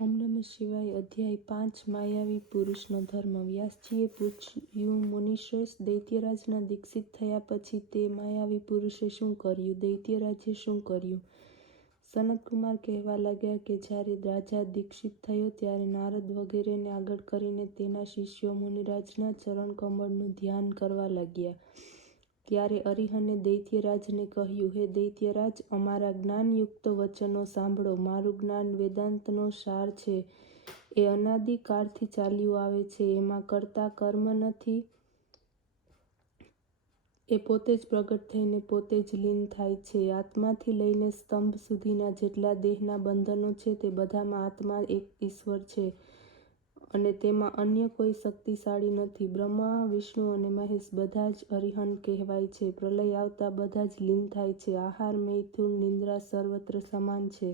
ઓમ નમઃ શિવાય. અધ્યાય 5 માયાવી પુરુષનો ધર્મ. વ્યાસજીએ પૂછ્યું, મુનિશ્રેષ્ઠ, દૈત્યરાજના દીક્ષિત થયા પછી તે માયાવી પુરુષે શું કર્યું? દૈત્યરાજે શું કર્યું? સનતકુમાર કહેવા લાગ્યા કે જ્યારે રાજા દીક્ષિત થયો ત્યારે નારદ વગેરેને આગળ કરીને તેના શિષ્યો મુનિરાજના ચરણ કમળનું ધ્યાન કરવા લાગ્યા. ત્યારે અરિહને દૈત્યરાજને કહ્યું, હે દૈત્યરાજ, અમારા જ્ઞાનયુક્ત વચનો સાંભળો. મારું જ્ઞાન વેદાંતનો સાર છે. એ અનાદિ કાળથી ચાલ્યું આવે છે. એમાં કર્તા કર્મ નથી. એ પોતે જ પ્રગટ થઈને પોતે જ લીન થાય છે. આત્માથી લઈને સ્તંભ સુધીના જેટલા દેહના બંધનો છે તે બધામાં આત્મા એક ઈશ્વર છે અને તેમાં અન્ય કોઈ શક્તિશાળી નથી. બ્રહ્મા, વિષ્ણુ અને મહેશ બધા જ અરિહંત કહેવાય છે. પ્રલય આવતા બધા જ લીન થાય છે. આહાર, મૈથુન, નિદ્રા સર્વત્ર સમાન છે.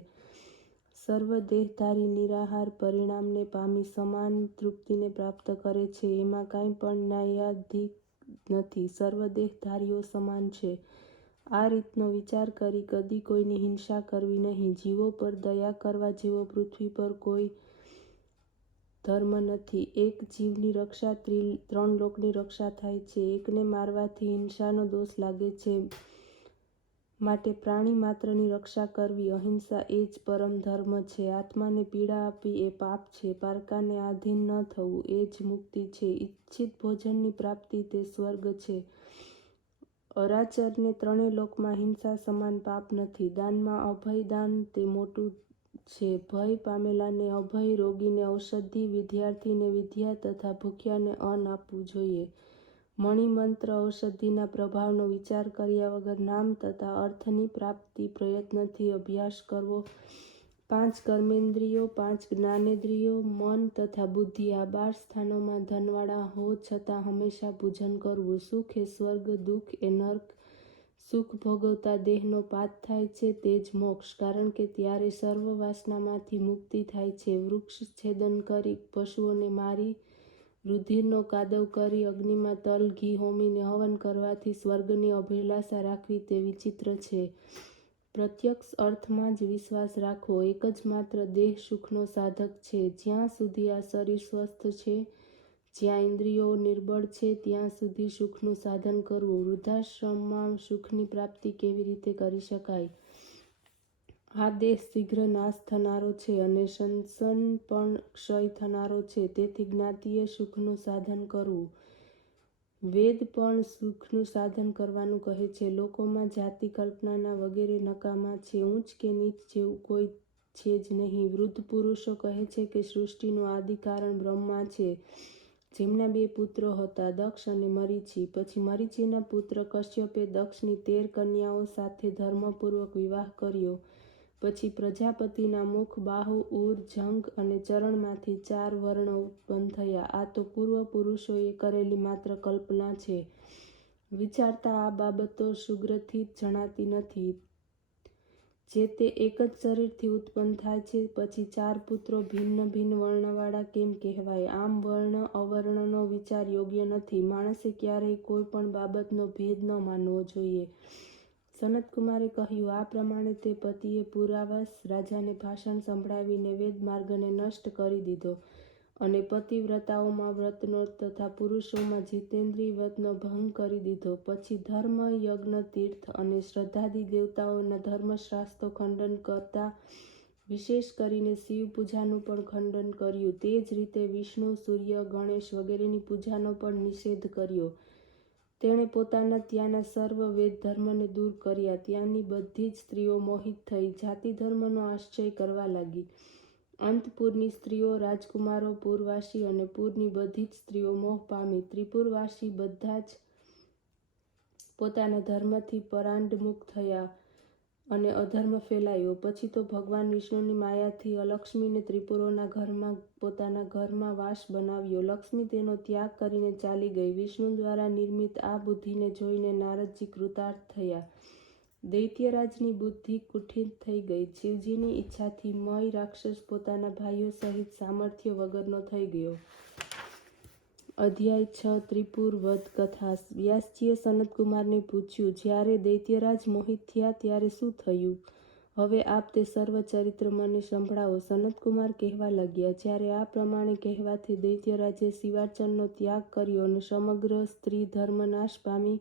સર્વ દેહધારી નિરાહાર પરિણામને પામી સમાન તૃપ્તિને પ્રાપ્ત કરે છે. એમાં કાંઈ પણ ન્યાયાધિક નથી. સર્વ દેહધારીઓ સમાન છે. આ રીતનો વિચાર કરી કદી કોઈની હિંસા કરવી નહીં. જીવો પર દયા કરવા જેવો પૃથ્વી પર કોઈ ધર્મ નથી. એક જીવની રક્ષા ત્રણ લોકની રક્ષા થાય છે. એકને મારવાથી હિંસાનો દોષ લાગે છે. માટે પ્રાણી માત્રની રક્ષા કરવી. અહિંસા એ જ પરમ ધર્મ છે. આત્માને પીડા આપવી એ પાપ છે. પારકાને આધીન ન થવું એ જ મુક્તિ છે. ઈચ્છિત ભોજનની પ્રાપ્તિ તે સ્વર્ગ છે. અરાચરને ત્રણેય લોકમાં હિંસા સમાન પાપ નથી. દાનમાં અભય દાન તે મોટું છે. ભય પામેલાને અભય, રોગીને ઔષધિ, વિદ્યાર્થીને વિદ્યા તથા ભૂખ્યાને અન્ન આપવું જોઈએ. મણિમંત્ર ઔષધિના પ્રભાવનો વિચાર કર્યા વગર નામ તથા અર્થની પ્રાપ્તિ પ્રયત્નથી અભ્યાસ કરવો. 5 કર્મેન્દ્રિયો, 5 જ્ઞાનેન્દ્રિયો, મન તથા બુદ્ધિ આ 12 સ્થાનોમાં ધનવાળા હો છતાં હંમેશા પૂજન કરવું. સુખ એ સ્વર્ગ, દુઃખ એ નર્ક. સુખ ભોગવતા દેહનો પાત થાય છે તે જ મોક્ષ. કારણ કે ત્યારે સર્વ વાસનામાંથી મુક્તિ થાય છે. વૃક્ષ છેદન કરી, પશુઓને મારી, રુધિરનો કાદવ કરી, અગ્નિમાં તલ, ઘી હોમીને હવન કરવાથી સ્વર્ગની અભિલાષા રાખવી તે વિચિત્ર છે. પ્રત્યક્ષ અર્થમાં જ વિશ્વાસ રાખવો. એક જ માત્ર દેહ સુખનો સાધક છે. જ્યાં સુધી આ શરીર સ્વસ્થ છે, જ્યાં ઇન્દ્રિયો નિર્બળ છે, ત્યાં સુધી સુખનું સાધન કરવું. વૃદ્ધાશ્રમમાં સુખની પ્રાપ્તિ કેવી રીતે કરી શકાય? આ દેહ શીઘ્ર નાશ થનારો છે અને સંસન પણ ક્ષય થનારો છે. તેથી જ્ઞાતિએ સુખનું સાધન કરવું. વેદ પણ સુખનું સાધન કરવાનું કહે છે. લોકોમાં જાતિ કલ્પનાના વગેરે નકામા છે. ઊંચ કે નીચ જેવું કોઈ છે જ નહીં. વૃદ્ધ પુરુષો કહે છે કે સૃષ્ટિનું આદિ કારણ બ્રહ્મા છે, જેમના 2 પુત્રો હતા, દક્ષ અને મરીચી. પછી મરીચીના પુત્ર કશ્યપે દક્ષની 13 કન્યાઓ સાથે ધર્મપૂર્વક વિવાહ કર્યો. પછી પ્રજાપતિના મુખ, બાહુ, ઉર, જંઘ અને ચરણમાંથી 4 વર્ણ ઉત્પન્ન થયા. આ તો પૂર્વ પુરુષોએ કરેલી માત્ર કલ્પના છે. વિચારતા આ બાબતો શુગ્રથી જણાતી નથી. જે તે એક જ શરીરથી ઉત્પન્ન થાય છે, પછી 4 પુત્રો ભિન્ન ભિન્ન વર્ણવાળા કેમ કહેવાય? આમ વર્ણ અવર્ણનો વિચાર યોગ્ય નથી. માણસે ક્યારેય કોઈ પણ બાબતનો ભેદ ન માનવો જોઈએ. સનતકુમારે કહ્યું, આ પ્રમાણે તે પતિએ પુરાવાસ રાજાને ભાષણ સંભળાવીને વેદ માર્ગને નષ્ટ કરી દીધો અને પતિવ્રતાઓમાં વ્રતનો તથા પુરુષોમાં જીતેન્દ્રિય વ્રતનો ભંગ કરી દીધો. પછી ધર્મ, યજ્ઞ, તીર્થ અને શ્રદ્ધાદિ દેવતાઓના ધર્મશાસ્ત્રો ખંડન કરતા વિશેષ કરીને શિવ પૂજાનું પણ ખંડન કર્યું. તે જ રીતે વિષ્ણુ, સૂર્ય, ગણેશ વગેરેની પૂજાનો પણ નિષેધ કર્યો. તેણે પોતાના ત્યાંના સર્વ વેદ ધર્મને દૂર કર્યા. ત્યાંની બધી જ સ્ત્રીઓ મોહિત થઈ જાતિ ધર્મનો આશ્રય કરવા લાગી. અંતપુરની સ્ત્રીઓ, રાજકુમારો, પુરવાસી અને પુરની બધી જ સ્ત્રીઓ મોહ પામી. ત્રિપુરવાસી બધા જ પોતાના ધર્મથી પરાંડમુખ થયા અને અધર્મ ફેલાયો. પછી તો ભગવાન વિષ્ણુની માયાથી અલક્ષ્મીને ત્રિપુરોના ઘરમાં પોતાના ઘરમાં વાસ બનાવ્યો. લક્ષ્મી તેનો ત્યાગ કરીને ચાલી ગઈ. વિષ્ણુ દ્વારા નિર્મિત આ બુદ્ધિને જોઈને નારદજી કૃતાર્થ થયા. દૈત્યરાજની બુદ્ધિ કુંઠિત થઈ ગઈ. શિવજીની ઈચ્છાથી મય રાક્ષસ પોતાના ભાઈઓ સહિત સામર્થ્ય વગરનો થઈ ગયો. અધ્યાય 6 ત્રિપુર વધ કથા. વ્યાસજીએ સનતકુમારને પૂછ્યું, જ્યારે દૈત્યરાજ મોહિત થયા ત્યારે શું થયું? હવે આપ તે સર્વ ચરિત્ર મને સંભળાવો. સનતકુમાર કહેવા લાગ્યા, જ્યારે આ પ્રમાણે કહેવાથી દૈત્યરાજે શિવાર્ચનનો ત્યાગ કર્યો અને સમગ્ર સ્ત્રી ધર્મ નાશ પામી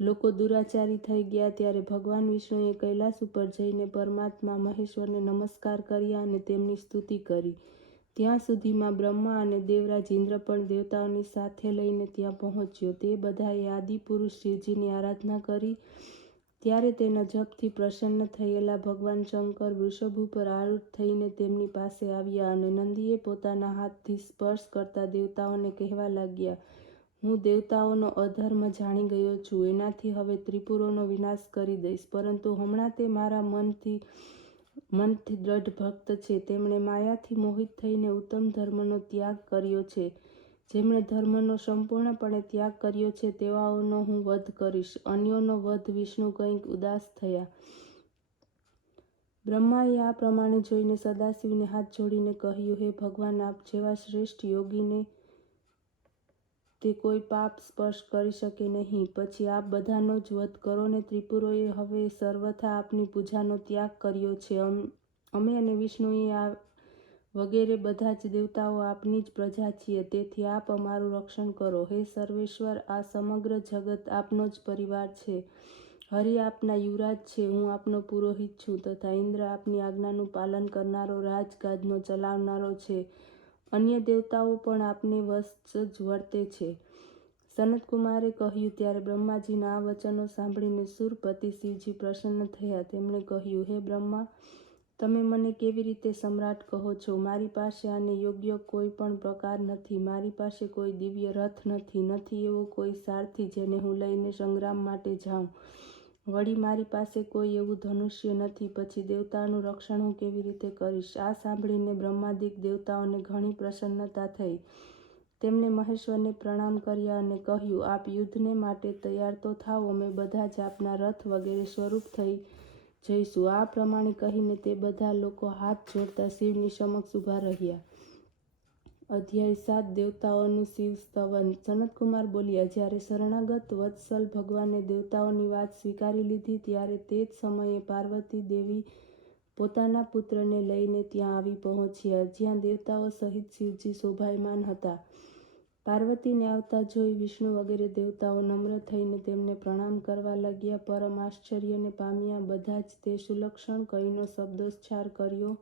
લોકો દુરાચારી થઈ ગયા, ત્યારે ભગવાન વિષ્ણુએ કૈલાસ ઉપર જઈને પરમાત્મા મહેશ્વરને નમસ્કાર કર્યા અને તેમની સ્તુતિ કરી. ત્યાં સુધીમાં બ્રહ્મા અને દેવરાજ ઇન્દ્ર પણ દેવતાઓની સાથે લઈને ત્યાં પહોંચ્યો. તે બધાએ આદિપુરુષ શિવજીની આરાધના કરી. ત્યારે તેના જપથી પ્રસન્ન થયેલા ભગવાન શંકર વૃષભ ઉપર આરૂઢ થઈને તેમની પાસે આવ્યા અને નંદીએ પોતાના હાથથી સ્પર્શ કરતા દેવતાઓને કહેવા લાગ્યા, હું દેવતાઓનો અધર્મ જાણી ગયો છું. એનાથી હવે ત્રિપુરોનો વિનાશ કરી દઈશ. પરંતુ હમણાં તે મારા મનથી દ્રઢ ભક્ત છે. તેમણે માયાથી મોહિત થઈને ઉત્તમ ધર્મનો ત્યાગ કર્યો છે. જેમણે ધર્મનો સંપૂર્ણપણે ત્યાગ કર્યો છે તેવાઓનો હું વધ કરીશ. અન્યોનો વધ વિષ્ણુ કંઈક ઉદાસ થયા. બ્રહ્માએ આ પ્રમાણે જોઈને સદાશિવને હાથ જોડીને કહ્યું, હે ભગવાન, આપ જેવા શ્રેષ્ઠ યોગીને તે કોઈ પાપ સ્પર્શ કરી શકે નહીં. પછી આપ બધાનો જ વધ કરો ને. ત્રિપુરોએ હવે સર્વથા આપની પૂજાનો ત્યાગ કર્યો છે. અમે અને વિષ્ણુએ વગેરે બધા જ દેવતાઓ આપની જ પ્રજા છીએ. તેથી આપ અમારું રક્ષણ કરો. હે સર્વેશ્વર, આ સમગ્ર જગત આપનો જ પરિવાર છે. હરિ આપના યુવરાજ છે. હું આપનો પુરોહિત છું તથા ઇન્દ્ર આપની આજ્ઞાનું પાલન કરનારો રાજગાદનો ચલાવનારો છે. અન્ય દેવતાઓ પણ આપને વશ જ વર્તે છે. સનતકુમારે કહ્યું. ત્યારે બ્રહ્માજીના આ વચનો સાંભળીને સુરપતિ શિવજી પ્રસન્ન થયા. તેમણે કહ્યું, હે બ્રહ્મા, તમે મને કેવી રીતે સમ્રાટ કહો છો? મારી પાસે આને યોગ્ય કોઈ પણ પ્રકાર નથી. મારી પાસે કોઈ દિવ્ય રથ નથી એવો કોઈ સારથી જેને હું લઈને સંગ્રામ માટે જાઉં. વળી મારી પાસે કોઈ એવું ધનુષ્ય નથી. પછી દેવતાઓનું રક્ષણ હું કેવી રીતે કરીશ? આ સાંભળીને બ્રહ્માદિક દેવતાઓને ઘણી પ્રસન્નતા થઈ. તેમણે મહેશ્વરને પ્રણામ કર્યા અને કહ્યું, આપ યુદ્ધને માટે તૈયાર તો થાઓ. અમે બધા જ આપના રથ વગેરે સ્વરૂપ થઈ જઈશું. આ પ્રમાણે કહીને તે બધા લોકો હાથ જોડતા શિવની સમક્ષ ઊભા રહ્યા. અધ્યાય 7 દેવતાઓનું શિવ સ્તવન. સનતકુમાર બોલ્યા, જ્યારે શરણાગત વત્સલ ભગવાને દેવતાઓની વાત સ્વીકારી લીધી ત્યારે તે જ સમયે પાર્વતી દેવી પોતાના પુત્રને લઈને ત્યાં આવી પહોંચ્યા, જ્યાં દેવતાઓ સહિત શિવજી શોભાયમાન હતા. પાર્વતીને આવતા જોઈ વિષ્ણુ વગેરે દેવતાઓ નમ્ર થઈને તેમને પ્રણામ કરવા લાગ્યા. પરમ આશ્ચર્યને પામ્યા બધા જ તે સુલક્ષણ કઈનો શબ્દોચ્ચાર કર્યો.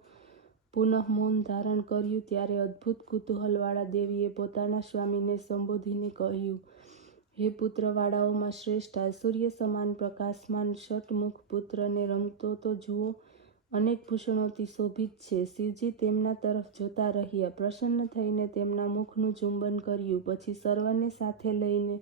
પુનઃ મૌન ધારણ કર્યું. ત્યારે અદ્ભુત કુતૂહલવાળા દેવીએ પોતાના સ્વામીને સંબોધીને કહ્યું, હે પુત્રવાળાઓમાં શ્રેષ્ઠ, આ સૂર્ય સમાન પ્રકાશમાન ષટમુખ પુત્રને રમતો તો જુઓ. અનેક ભૂષણોથી શોભિત છે. શિવજી તેમના તરફ જોતા રહ્યા. પ્રસન્ન થઈને તેમના મુખનું ચુંબન કર્યું. પછી સર્વને સાથે લઈને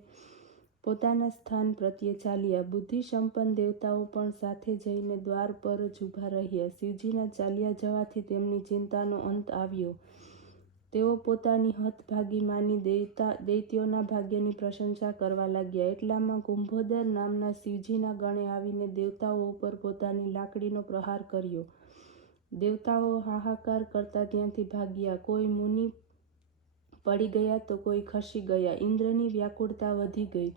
પોતાના સ્થાન પ્રત્યે ચાલ્યા. બુદ્ધિ સંપન્ન દેવતાઓ પણ સાથે જઈને દ્વાર પર જ ઊભા રહ્યા. શિવજીના ચાલ્યા જવાથી તેમની ચિંતાનો અંત આવ્યો. તેઓ પોતાની હતભાગી માની દૈત્યોના ભાગ્યની પ્રશંસા કરવા લાગ્યા. એટલામાં કુંભોદર નામના શિવજીના ગણે આવીને દેવતાઓ ઉપર પોતાની લાકડીનો પ્રહાર કર્યો. દેવતાઓ હાહાકાર કરતા ત્યાંથી ભાગ્યા. કોઈ મુનિ પડી ગયા તો કોઈ ખસી ગયા. ઇન્દ્રની વ્યાકુળતા વધી ગઈ.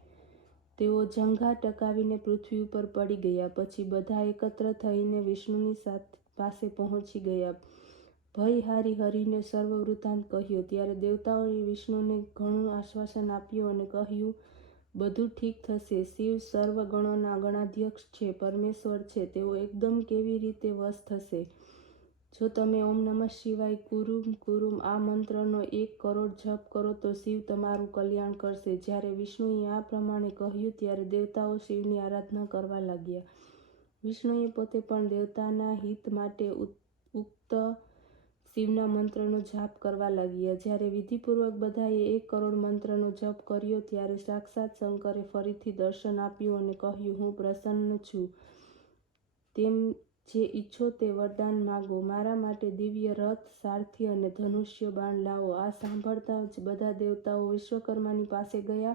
તેઓ જંઘા ટકાવીને પૃથ્વી ઉપર પડી ગયા. પછી બધા એકત્ર થઈને વિષ્ણુની પાસે પહોંચી ગયા. ભય હારી હરિને સર્વ વૃત્તાંત કહ્યો. ત્યારે દેવતાઓએ વિષ્ણુને ઘણું આશ્વાસન આપ્યું અને કહ્યું, બધું ઠીક થશે. શિવ સર્વ ગણોના ગણાધ્યક્ષ છે, પરમેશ્વર છે. તેઓ એકદમ કેવી રીતે વશ થશે? જો તમે ઓમ નમઃ શિવાય કુરુમ કુરુમ આ મંત્રનો 1 કરોડ જપ કરો તો શિવ તમારું કલ્યાણ કરશે. જ્યારે વિષ્ણુએ આ પ્રમાણે કહ્યું ત્યારે દેવતાઓ શિવની આરાધના કરવા લાગ્યા. વિષ્ણુએ પોતે પણ દેવતાના હિત માટે ઉક્ત શિવના મંત્રનો જાપ કરવા લાગ્યા. જ્યારે વિધિપૂર્વક બધાએ 1 કરોડ મંત્રનો જપ કર્યો ત્યારે સાક્ષાત શંકરે ફરીથી દર્શન આપ્યું અને કહ્યું, હું પ્રસન્ન છું. તેમ જે ઈચ્છો તે વરદાન માગો. મારા માટે દિવ્ય રથ, સારથી અને ધનુષ્ય બાણ લાવો. આ સાંભળતા જ બધા દેવતાઓ વિશ્વકર્માની પાસે ગયા.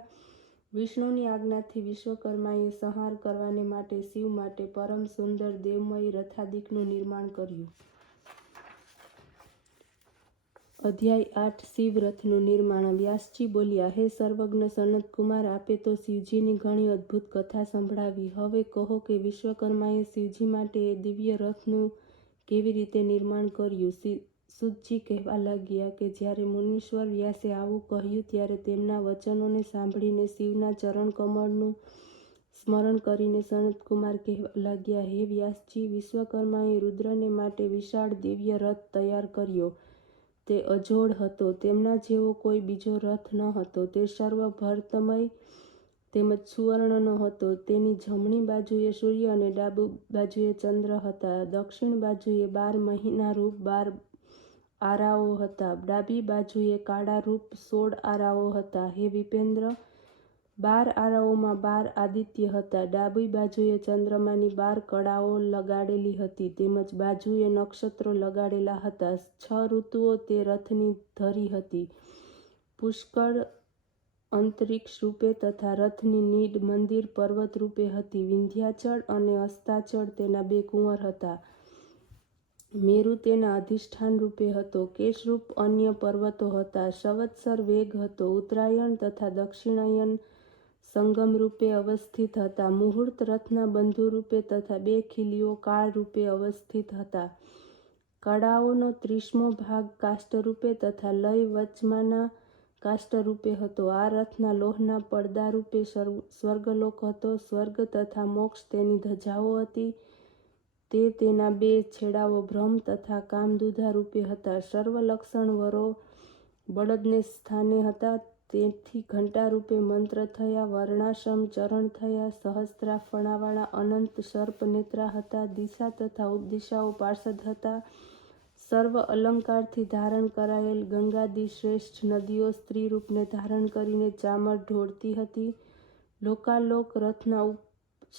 વિષ્ણુની આજ્ઞાથી વિશ્વકર્માએ સંહાર કરવાને માટે શિવ માટે પરમ સુંદર દેવમય રથાદિકનું નિર્માણ કર્યું. અધ્યાય 8 શિવરથનું નિર્માણ. વ્યાસજી બોલ્યા, હે સર્વજ્ઞ સનતકુમાર, આપે તો શિવજીની ઘણી અદ્ભુત કથા સંભળાવી. હવે કહો કે વિશ્વકર્માએ શિવજી માટે એ દિવ્ય રથનું કેવી રીતે નિર્માણ કર્યું. સૂતજી કહેવા લાગ્યા કે જ્યારે મુનીશ્વર વ્યાસે આવું કહ્યું ત્યારે તેમના વચનોને સાંભળીને શિવના ચરણકમળનું સ્મરણ કરીને સનતકુમાર કહેવા લાગ્યા, હે વ્યાસજી, વિશ્વકર્માએ રુદ્રને માટે વિશાળ દિવ્ય રથ તૈયાર કર્યો. તે અજોડ હતો, તેમના જેવો કોઈ બીજો રથ ન હતો. તે સર્વ ભરતમય તેમજ સુવર્ણનો હતો. તેની જમણી બાજુએ સૂર્ય અને ડાબી બાજુએ ચંદ્ર હતા. દક્ષિણ બાજુએ 12 મહિના રૂપ 12 આરાઓ હતા. ડાબી બાજુએ કાળા રૂપ 16 આરાઓ હતા. હે વિપેન્દ્ર, 12 આરાઓમાં 12 આદિત્ય હતા. ડાબી બાજુએ ચંદ્રમાની 12 કળાઓ લગાડેલી હતી, તેમજ બાજુએ નક્ષત્રો લગાડેલા હતા. 6 ઋતુઓ તે રથની ધરી હતી. પુષ્કળ અંતરિક્ષ રૂપે તથા રથની નીડ મંદિર પર્વત રૂપે હતી. વિંધ્યાચળ અને અસ્તાચળ તેના 2 કુંવર હતા. મેરુ તેના અધિષ્ઠાન રૂપે હતો. કેશરૂપ અન્ય પર્વતો હતા. સંવત્સર વેગ હતો. ઉત્તરાયણ તથા દક્ષિણાયન સંગમ રૂપે અવસ્થિત હતા. મુહૂર્ત રથના બંધુ રૂપે તથા 2 ખીલીઓ કાળ રૂપે અવસ્થિત હતા. કળાઓનો 30મો ભાગ કાષ્ટરૂપે તથા લય વચમાના કાષ્ટરૂપે હતો. આ રથના લોહના પડદા રૂપે સ્વર્ગલોક હતો. સ્વર્ગ તથા મોક્ષ તેની ધજાઓ હતી. તે તેના 2 છેડાઓ બ્રહ્મ તથા કામદુધા રૂપે હતા. સર્વ લક્ષણ વરો બળદને સ્થાને હતા. તેથી ઘંટા રૂપે મંત્ર થયા. વર્ણાશ્રમ ચરણ થયા. સહસ્ત્રા ફણાવાળા અનંત સર્પ નેત્રા હતા. દિશા તથા ઉપદિશાઓ પાર્ષદ હતા. સર્વ અલંકારથી ધારણ કરાયેલ ગંગાદી શ્રેષ્ઠ નદીઓ સ્ત્રી રૂપને ધારણ કરીને ચામર ઢોળતી હતી. લોકાલોક રથના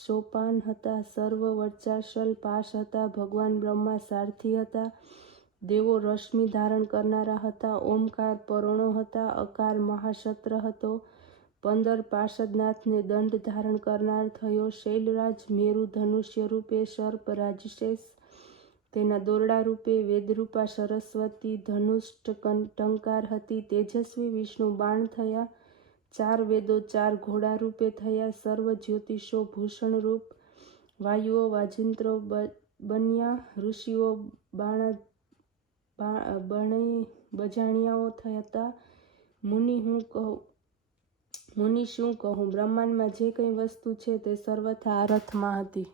સોપાન હતા. સર્વ વર્ચાસલ પાશ હતા. ભગવાન બ્રહ્મા સારથી હતા. દેવો રશ્મિ ધારણ કરનારા હતા. ઓમકાર પરોણો હતા. અકાર મહાસત્ર હતો. 15 પાર્ષદનાથને દંડ ધારણ કરનાર થયો. શૈલરાજ મેરુ ધનુષ્ય રૂપે. સર્પ રાજશેષ તેના દોરડા રૂપે. વેદરૂપા સરસ્વતી ધનુષ્ટ ટંકાર હતી. તેજસ્વી વિષ્ણુ બાણ થયા. 4 વેદો 4 ઘોડા રૂપે થયા. સર્વ જ્યોતિષો ભૂષણ રૂપ. વાયુઓ વાજિંત્રો બન્યા. ઋષિઓ બજાણિયાઓ થયા. મુનિ શું કહું, બ્રહ્માંડમાં જે કંઈ વસ્તુ છે તે સર્વથા આ રથમાં હતી.